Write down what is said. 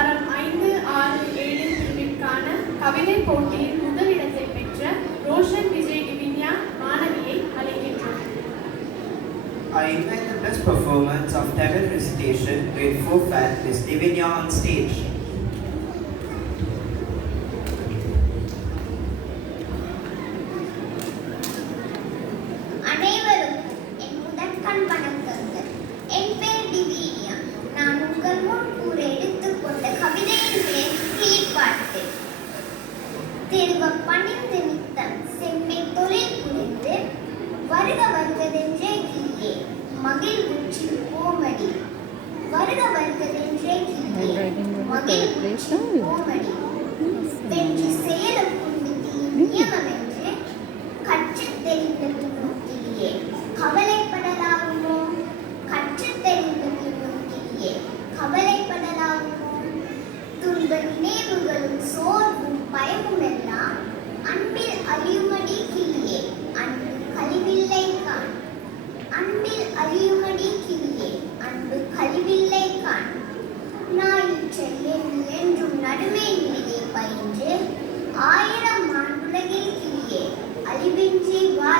தரம் 5, 6, 7 பிரிவிற்கான கவிதை போட்டியில் முதலிடத்தை பெற்ற ரோஷன் விஜய் டிவின்யா மாணவியை அழைக்கின்றோம். I invite the best performance of Tamil recitation grade 4 fan Miss Divinya on stage. வருக வருகதென்றே கிளியே மகிழ்வுச்சி கோமடி வருக வருகதென்றே கிளியே மகிழ்வுச்சி கோமடி வெற்றி செயலும் குந்தியின் நியமமென்று கற்றுத் தெரிந்த பின்னும் கிளியே கவலைப்படலாகுமோ கற்றுத் தெரிந்த பின்னும் கிளியே கவலைப்படலாகுமோ துன்ப நினைவுகளும் சோர்வும் பயமும் எல்லாம் அன்பில் அழியுமடி கிளியே அன்பு கழிவில்லை காண் அன்பில் அழியுமடி கிளியே அன்பு கழிவில்லை காண் நாயிற்றை என்றும் நடுமே நிலையை பயின்று 1000 ஆண்டுலகில் கிளியே அழிவின்றி வாழ்